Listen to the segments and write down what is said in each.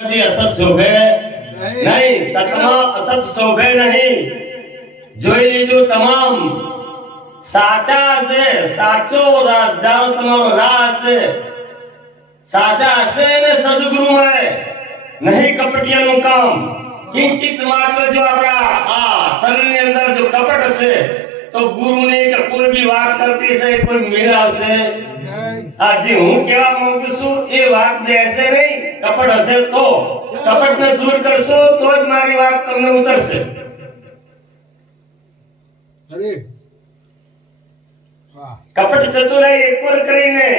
असत शोभे नहीं, सतमा असत शोभे नहीं। જોઈ લીધું તમામ સાચા છે, સાચો જાણો તમારો રાહ છે, સાચા હશે ને સદગુરુ મળે, નહીં કપટિયાનું કામ। કિંચિત માત્ર જો આપણા આ શરીરની અંદર જો કપટ હશે તો ગુરુને કે કોઈ બી વાત કરતી છે કોઈ મેળવશે આજે હું કેવા માંગુ છું એ વાત દેશે નહીં, કપટ હશે તો કપટને દૂર કરશો તો જ મારી વાત તમને ઉતરશે। અરે વાહ, કપટ ચતુરાઈ એકવાર કરીને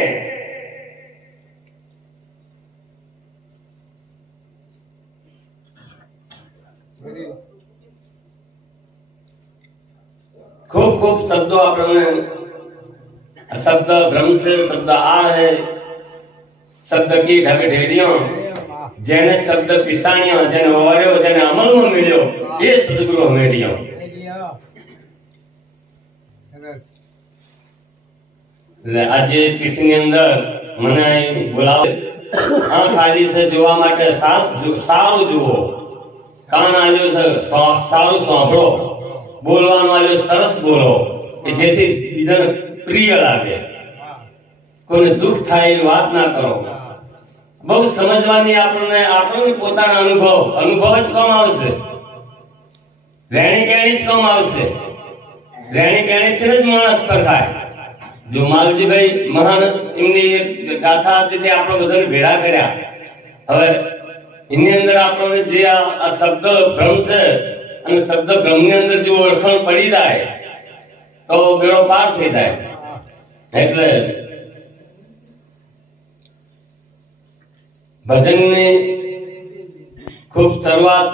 खूब खूब शब्दों आपने शब्द भ्रम से शब्द आ है, शब्द की ढग ढेरियों जेने शब्द पिसाणियों जेने ओर्यो जेने अमल में मिल्यो ये सदगुरु हमें दियो। સરસ। એટલે આજે તીસની અંદર મને બોલાવે આ ખાલી છે જોવા માટે સારું જુઓ, કાન આલ્યો છે સારું સાંભળો, બોલવાનું આલ્યો સરસ બોલો કે જેથી બીજાને પ્રિય લાગે, કોઈને દુઃખ થાય એવી વાત ના કરો। બહુ સમજવાની આપણને પોતાનો અનુભવ જ કામ આવશે, રેણી કેણી જ કામ આવશે, રેણી કેણી થી જ માણસ પરખાય। જો માલજીભાઈ મહાન એમની એક ગાથા હતી તે આપણે બધાને ભેળા કર્યા। હવે એની અંદર આપણને જે આ શબ્દ ભ્રમ છે અને શબ્દ ભ્રમની અંદર જો ઓળખાણ પડી જાય તો બેડો પાર થઈ જાય। એટલે ભજનની ખૂબ શરૂઆત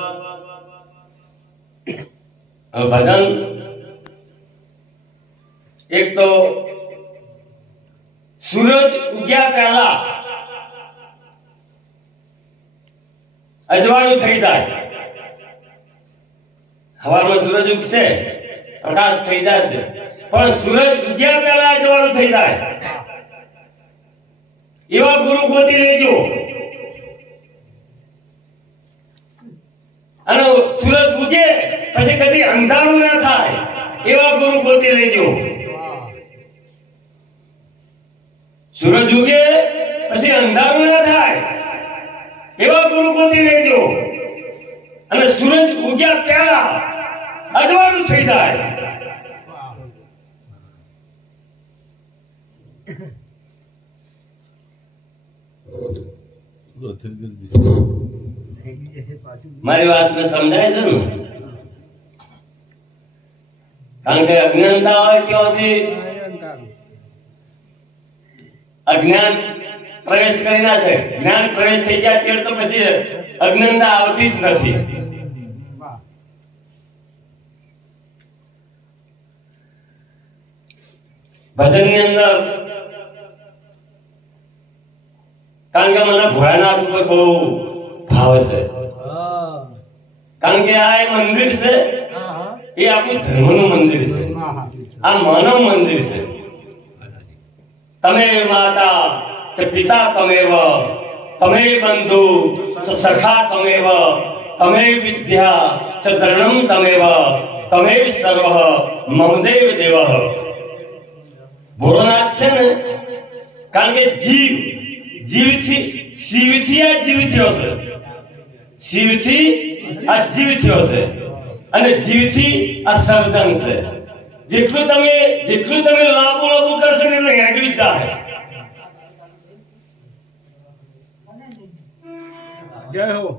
ભજન એક તો सूरज उग्या पहला अजवाळू થઈ જાય, હવારમાં સૂરજ ઉગશે પ્રકાશ થઈ જશે પણ સૂરજ ઉગ્યા પહેલા અજવાળું થઈ જાય એવા ગુરુ ગોતી લેજો। અને સૂરજ ઉગે પછી કદી અંધારું ના થાય એવા ગુરુ ગોતી લેજો। सूरज उगे પછી અંધારું ના થાય એવા ગુરુ ગોતી લેજો અને સૂરજ ઉગ્યા પહેલા અજવાળું થઈ જાય। મારી વાતને સમજાય છે ને? કારણ કે અજ્ઞાનતા હોય ત્યાંથી अज्ञान प्रवेश करना है, ज्ञान प्रवेश થઈ જાય ત્યારે તો પછી અજ્ઞાનતા આવતી જ નથી। ભજનની અંદર કારણ કે મને ભોળાનાથ ઉપર બહુ ભાવ છે, કારણ કે આ મંદિર છે એ આપણું ધર્મનું મંદિર છે, આ માનવ મંદિર છે। तमेव माता च पिता तमेव, तमेव बंधु च सखा तमेव, तमेव विद्या च द्रविणं तमेव, तमेव सर्वः मम देव देवः। भोळानाथ છે ને કારણ કે જીવથી શિવથી આ જીવ થયો છે, શિવથી આ જીવ થયો છે અને જીવથી આ સર્જન છે। જેટલું તમે લાંબુ કરશો ને એટલે હેડવી જ જાય। જય હો।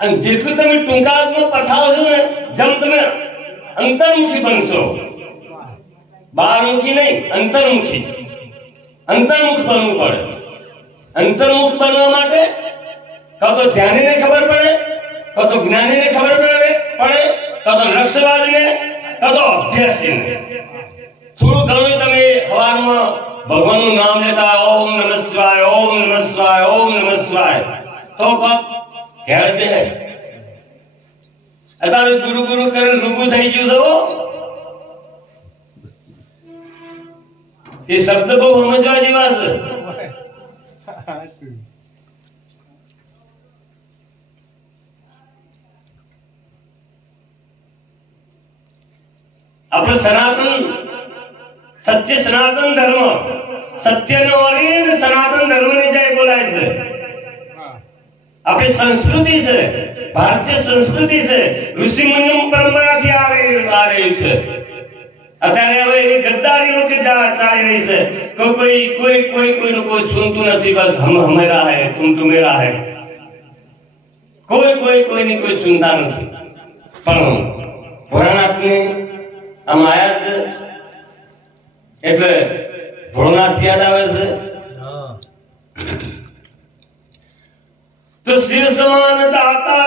અને જેટલું તમે ટૂંકામાં પથાવશો ને જેમ તમે અંતર્મુખી બનશો, બહારમુખી નહીં અંતર્મુખ બનવું પડે। અંતર્મુખ બનવા માટે કાં તો ધ્યાનીને ખબર પડે, કાં તો જ્ઞાનીને ખબર પડે, કાં તો લક્ષ્યવાદીને કાં તો અભ્યાસીને। થોડું ઘણું તમે હવારમાં ભગવાનનું નામ લેતા ઓમ નમઃ શિવાય, ઓમ નમઃ શિવાય, ઓમ નમઃ શિવાય તો કપ ઘેર દે અત્યારે ગુરુ ગુરુ કરીને રૂગું થઈ ગયું છો। એ શબ્દ બહુ સમજવા જેવા છે। આપણો સનાતન સત્ય સનાતન ધર્મ સત્યનો અરિંદ સનાતન ધર્મની જય બોલાય છે. આપણી સંસ્કૃતિ છે, ભારતીય સંસ્કૃતિ છે, ઋષિ મુનિ પરંપરાથી આ રહ્યું છે. અત્યારે હવે એવી ગદ્દારી લોકો ચાલી રહી છે કે કોઈનું કોઈ સુનતું નથી, બસ હમ હમેરા હે તુમ મેરા હે. કોઈની કોઈ સુનતા નથી. પણ ભોળાનાથની આમ આયા છે એટલે ભોળાનાથ યાદ આવે છે. તો શિવ સમાન દાતા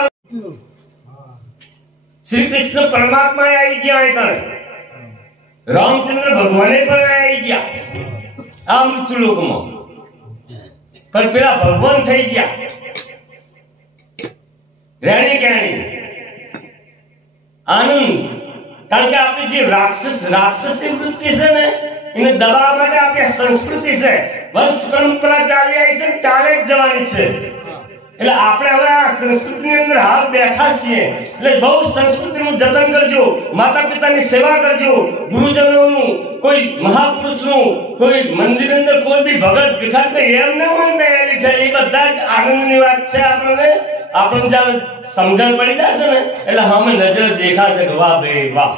શ્રી કૃષ્ણ પરમાત્મા આવી ગયા કણે, રામચંદ્ર ભગવાને પણ આવી ગયા આ મૃત્યુ લોકમાં, પણ પેલા ભગવાન થઈ ગયા રેણી કેણી આનંદ. કારણ કે આપણી જે રાક્ષસની વૃત્તિ છે ને એને દબાવવા માટે આપણી સંસ્કૃતિ છે, વંશ પરંપરા ચાલી આવી છે, ચાલે જ જવાની છે. એટલે આપણે હવે આ સંસ્કૃતિની અંદર હાલ બેઠા છીએ એટલે બહુ સંસ્કૃતિનું જતન કરજો, માતા પિતાની સેવા કરજો, ગુરુજનોનું, કોઈ મહાપુરુષનું, કોઈ મંદિર અંદર કોઈ બી ભગત ભિખારી એમ ના માનતા એ બધા જ આનંદની વાત છે. આપણને જ્યારે સમજણ પડી જશે ને એટલે અમે નજરે દેખાશે કે વાહ ભાઈ વાહ.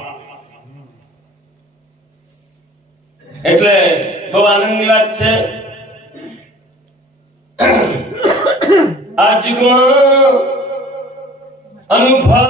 એટલે બહુ આનંદની વાત છે. આ યુગમાં અનુભવ